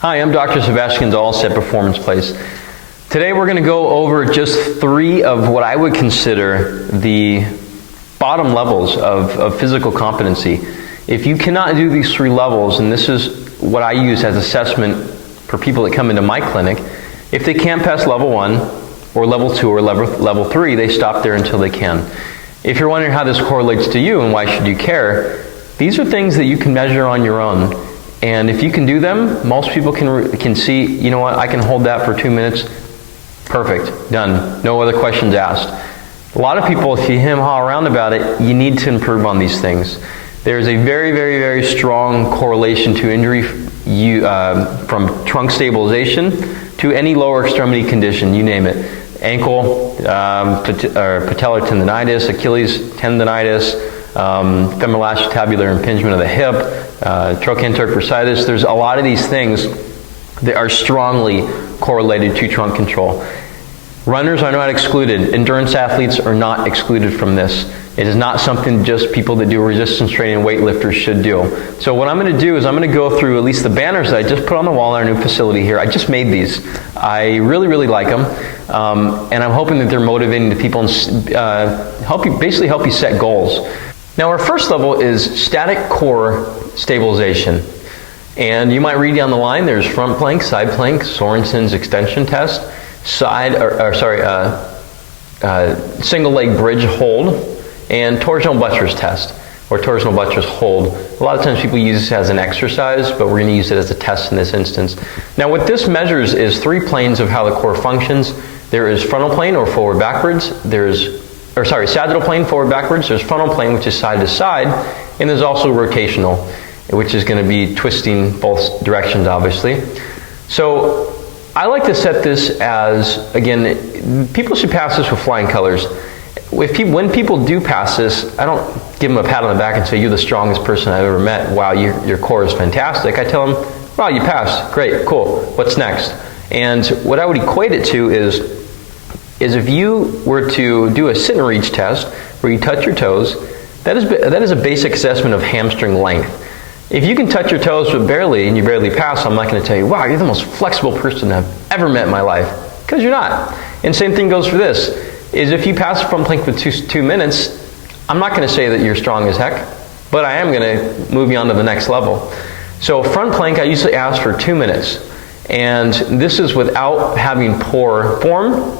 Hi, I'm Dr. Sebastian Dahls at Performance Place. Today we're going to go over just 3 of what I would consider the bottom levels of physical competency. If you cannot do these 3 levels, and this is what I use as assessment for people that come into my clinic, if they can't pass level 1 or level 2 or level 3, they stop there until they can. If you're wondering how this correlates to you and why should you care, these are things that you can measure on your own. And if you can do them, most people can see, you know what, I can hold that for 2 minutes. Perfect, done, no other questions asked. A lot of people, if you hem-haw around about it, you need to improve on these things. There's a very, very, very strong correlation to injury from trunk stabilization to any lower extremity condition, you name it. Ankle, patellar tendonitis, Achilles tendonitis, femoral acetabular impingement of the hip, trochanteric bursitis. There's a lot of these things that are strongly correlated to trunk control. Runners are not excluded. Endurance athletes are not excluded from this. It is not something just people that do resistance training and weightlifters should do. So what I'm going to do is I'm going to go through at least the banners that I just put on the wall in our new facility here. I just made these. I really, really like them. And I'm hoping that they're motivating to people and basically help you set goals. Now our first level is static core stabilization. And you might read down the line, there's front plank, side plank, Sorensen's extension test, single leg bridge hold, and torsional buttress test, or torsional buttress hold. A lot of times people use this as an exercise, but we're going to use it as a test in this instance. Now what this measures is 3 planes of how the core functions. There is frontal plane or forward backwards, sagittal plane forward backwards, there's frontal plane which is side to side, and there's also rotational, which is going to be twisting both directions obviously. So I like to set this as, again, people should pass this with flying colors. When people do pass this, I don't give them a pat on the back and say, you're the strongest person I've ever met, wow, your core is fantastic. I tell them, wow, you passed, great, cool, what's next? And what I would equate it to is if you were to do a sit and reach test where you touch your toes, that is a basic assessment of hamstring length. If you can touch your toes but barely, and you barely pass, I'm not going to tell you, wow, you're the most flexible person I've ever met in my life, because you're not. And same thing goes for this, is if you pass front plank with 2 minutes, I'm not going to say that you're strong as heck, but I am going to move you on to the next level. So front plank, I usually ask for 2 minutes, and this is without having poor form.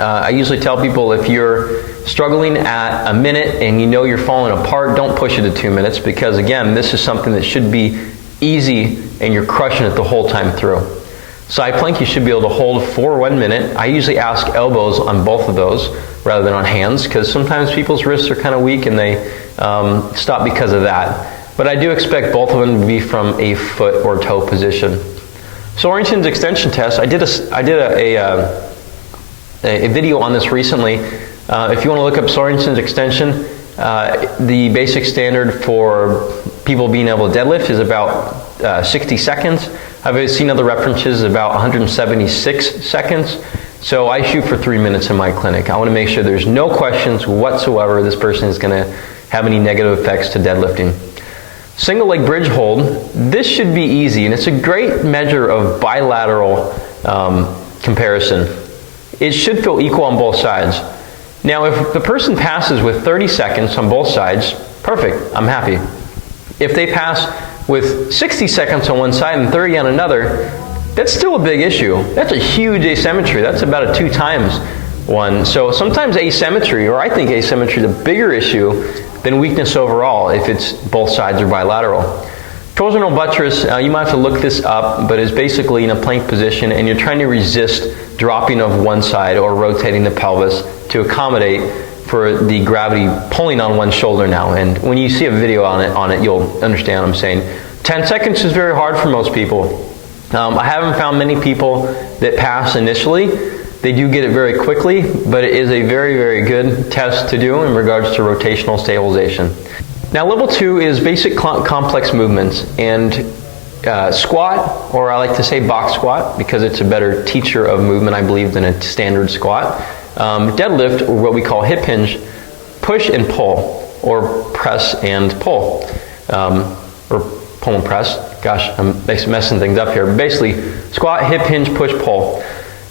I usually tell people if you're struggling at a minute and you know you're falling apart, don't push it to 2 minutes, because again, this is something that should be easy and you're crushing it the whole time through. Side plank, you should be able to hold for 1 minute. I usually ask elbows on both of those rather than on hands, because sometimes people's wrists are kind of weak and they stop because of that. But I do expect both of them to be from a foot or toe position. Sorensen's extension test, I did a video on this recently. If you want to look up Sorensen's extension, the basic standard for people being able to deadlift is about 60 seconds. I've seen other references about 176 seconds. So I shoot for 3 minutes in my clinic. I want to make sure there's no questions whatsoever this person is going to have any negative effects to deadlifting. Single leg bridge hold, this should be easy, and it's a great measure of bilateral comparison. It should feel equal on both sides. Now if the person passes with 30 seconds on both sides, perfect, I'm happy. If they pass with 60 seconds on one side and 30 on another, that's still a big issue. That's a huge asymmetry. That's about a 2 times one. So sometimes asymmetry, or I think asymmetry, is a bigger issue than weakness overall if it's both sides are bilateral. Torsional buttress, you might have to look this up, but it's basically in a plank position and you're trying to resist dropping of one side or rotating the pelvis to accommodate for the gravity pulling on one shoulder now. And when you see a video on it, you'll understand what I'm saying. 10 seconds is very hard for most people. I haven't found many people that pass initially. They do get it very quickly, but it is a very, very good test to do in regards to rotational stabilization. Now level 2 is basic complex movements, and squat, or I like to say box squat because it's a better teacher of movement, I believe, than a standard squat. Deadlift, or what we call hip hinge, push and pull, or press and pull, or pull and press. Gosh, I'm messing things up here. Basically, squat, hip hinge, push, pull.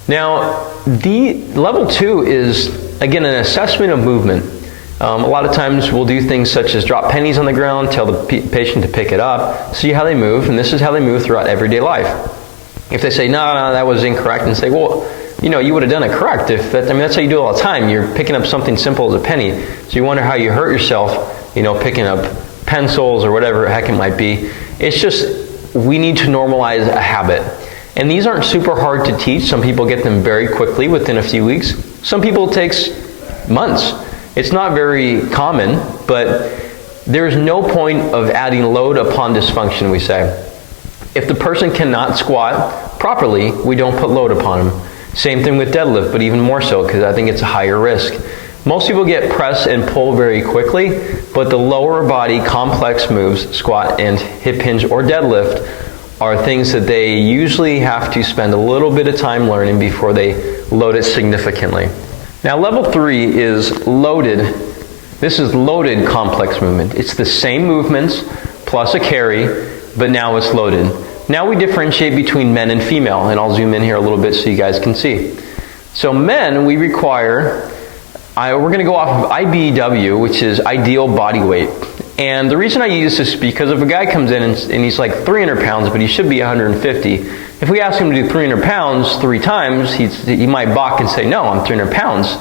Now, the level 2 is, again, an assessment of movement. A lot of times we'll do things such as drop pennies on the ground, tell the patient to pick it up, see how they move, and this is how they move throughout everyday life. If they say, no, that was incorrect, and say, well, you would have done it correct. That's how you do it all the time. You're picking up something simple as a penny, so you wonder how you hurt yourself, picking up pencils or whatever the heck it might be. It's just, we need to normalize a habit. And these aren't super hard to teach. Some people get them very quickly within a few weeks. Some people it takes months. It's not very common, but there's no point of adding load upon dysfunction, we say. If the person cannot squat properly, we don't put load upon them. Same thing with deadlift, but even more so, because I think it's a higher risk. Most people get press and pull very quickly, but the lower body complex moves, squat and hip hinge or deadlift, are things that they usually have to spend a little bit of time learning before they load it significantly. Now, level 3 is loaded. This is loaded complex movement. It's the same movements plus a carry, but now it's loaded. Now we differentiate between men and female, and I'll zoom in here a little bit so you guys can see. So men, we require, we're going to go off of IBW, which is ideal body weight. And the reason I use this is because if a guy comes in and he's like 300 pounds, but he should be 150, if we ask him to do 300 pounds 3 times, he might balk and say, no, I'm 300 pounds.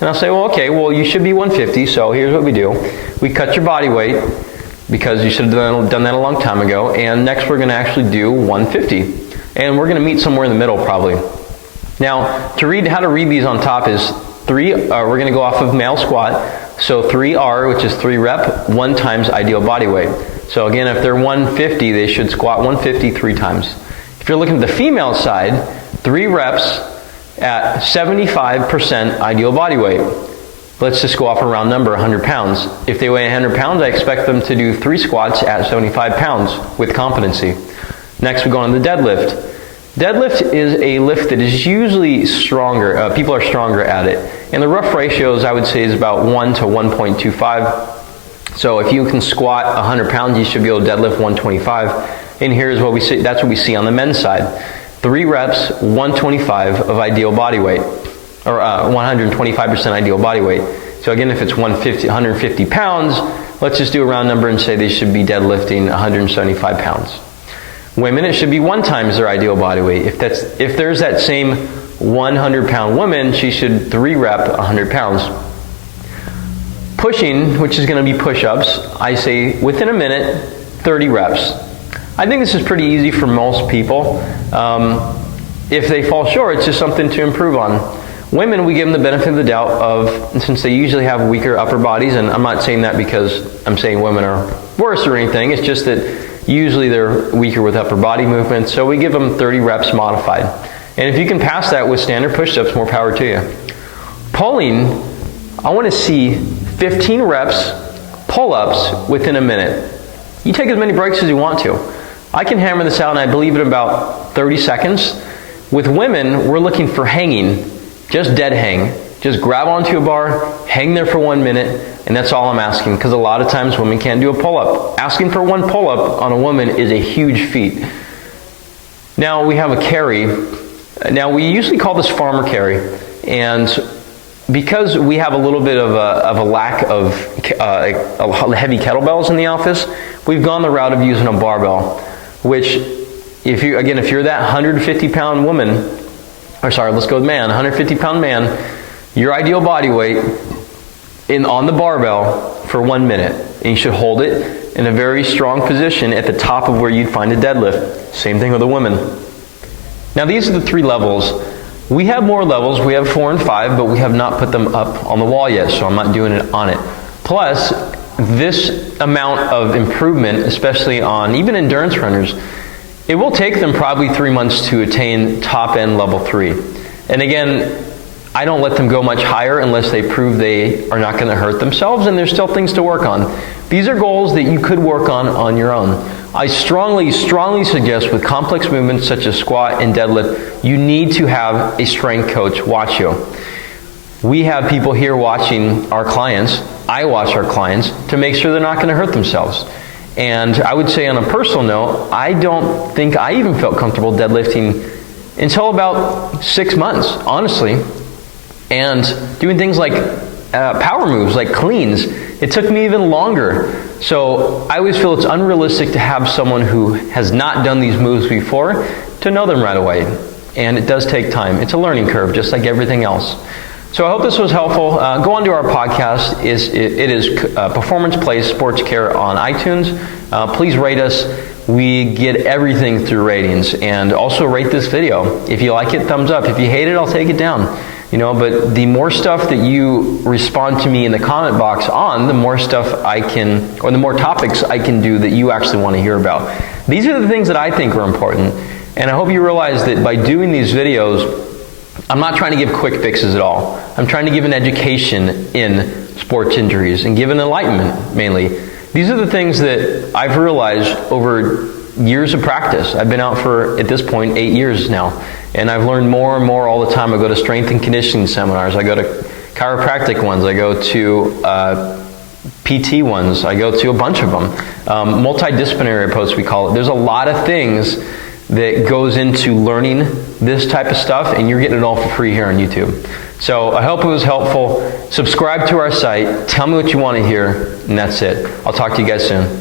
And I'll say, well, okay, well, you should be 150, so here's what we do. We cut your body weight, because you should have done that a long time ago, and next we're going to actually do 150. And we're going to meet somewhere in the middle, probably. Now, how to read these on top is 3, we're going to go off of male squat. So 3R, which is 3 rep, 1 times ideal body weight. So again, if they're 150, they should squat 150 3 times. If you're looking at the female side, 3 reps at 75% ideal body weight. Let's just go off a round number, 100 pounds. If they weigh 100 pounds, I expect them to do 3 squats at 75 pounds with competency. Next, we go on to the deadlift. Deadlift is a lift that is usually stronger. People are stronger at it. And the rough ratios, I would say, is about 1 to 1.25. So if you can squat 100 pounds, you should be able to deadlift 125. And here's what we see. That's what we see on the men's side. 3 reps, 125 of ideal body weight, or 125% ideal body weight. So again, if it's 150 pounds, let's just do a round number and say they should be deadlifting 175 pounds. Women, it should be 1 times their ideal body weight. If there's that same 100-pound woman, she should 3 rep 100 pounds. Pushing, which is going to be push-ups, I say within a minute, 30 reps. I think this is pretty easy for most people. If they fall short, it's just something to improve on. Women, we give them the benefit of the doubt of, since they usually have weaker upper bodies, and I'm not saying that because I'm saying women are worse or anything, it's just that usually they're weaker with upper body movement, so we give them 30 reps modified. And if you can pass that with standard push-ups, more power to you. Pulling, I want to see 15 reps, pull-ups within a minute. You take as many breaks as you want to. I can hammer this out, and I believe in about 30 seconds. With women, we're looking for hanging, just dead hang. Just grab onto a bar, hang there for 1 minute, and that's all I'm asking, because a lot of times women can't do a pull-up. Asking for 1 pull-up on a woman is a huge feat. Now we have a carry. Now we usually call this farmer carry, and because we have a little bit of a lack of heavy kettlebells in the office, we've gone the route of using a barbell, which if you're that 150-pound woman, or sorry, let's go with man, 150-pound man, your ideal body weight on the barbell for 1 minute. And you should hold it in a very strong position at the top of where you'd find a deadlift. Same thing with a woman. Now these are the 3 levels. We have more levels. We have 4 and 5, but we have not put them up on the wall yet, so I'm not doing it on it. Plus, this amount of improvement, especially on even endurance runners, it will take them probably 3 months to attain top end level 3. And again, I don't let them go much higher unless they prove they are not going to hurt themselves, and there's still things to work on. These are goals that you could work on your own. I strongly suggest with complex movements such as squat and deadlift, you need to have a strength coach watch you. We have people here watching our clients. I watch our clients to make sure they're not going to hurt themselves. And I would say on a personal note, I don't think I even felt comfortable deadlifting until about 6 months, honestly. And doing things like power moves, like cleans, it took me even longer. So I always feel it's unrealistic to have someone who has not done these moves before to know them right away. And it does take time. It's a learning curve, just like everything else. So I hope this was helpful. Go on to our podcast. It is Performance Place Sports Care on iTunes. Please rate us. We get everything through ratings. And also rate this video. If you like it, thumbs up. If you hate it, I'll take it down. But the more stuff that you respond to me in the comment box on, the more stuff I can, or the more topics I can do that you actually want to hear about. These are the things that I think are important. And I hope you realize that by doing these videos, I'm not trying to give quick fixes at all. I'm trying to give an education in sports injuries and give an enlightenment, mainly. These are the things that I've realized over years of practice. I've been out for, at this point, 8 years now. And I've learned more and more all the time. I go to strength and conditioning seminars. I go to chiropractic ones. I go to PT ones. I go to a bunch of them. Multidisciplinary approach, we call it. There's a lot of things that goes into learning this type of stuff, and you're getting it all for free here on YouTube. So I hope it was helpful. Subscribe to our site. Tell me what you want to hear, and that's it. I'll talk to you guys soon.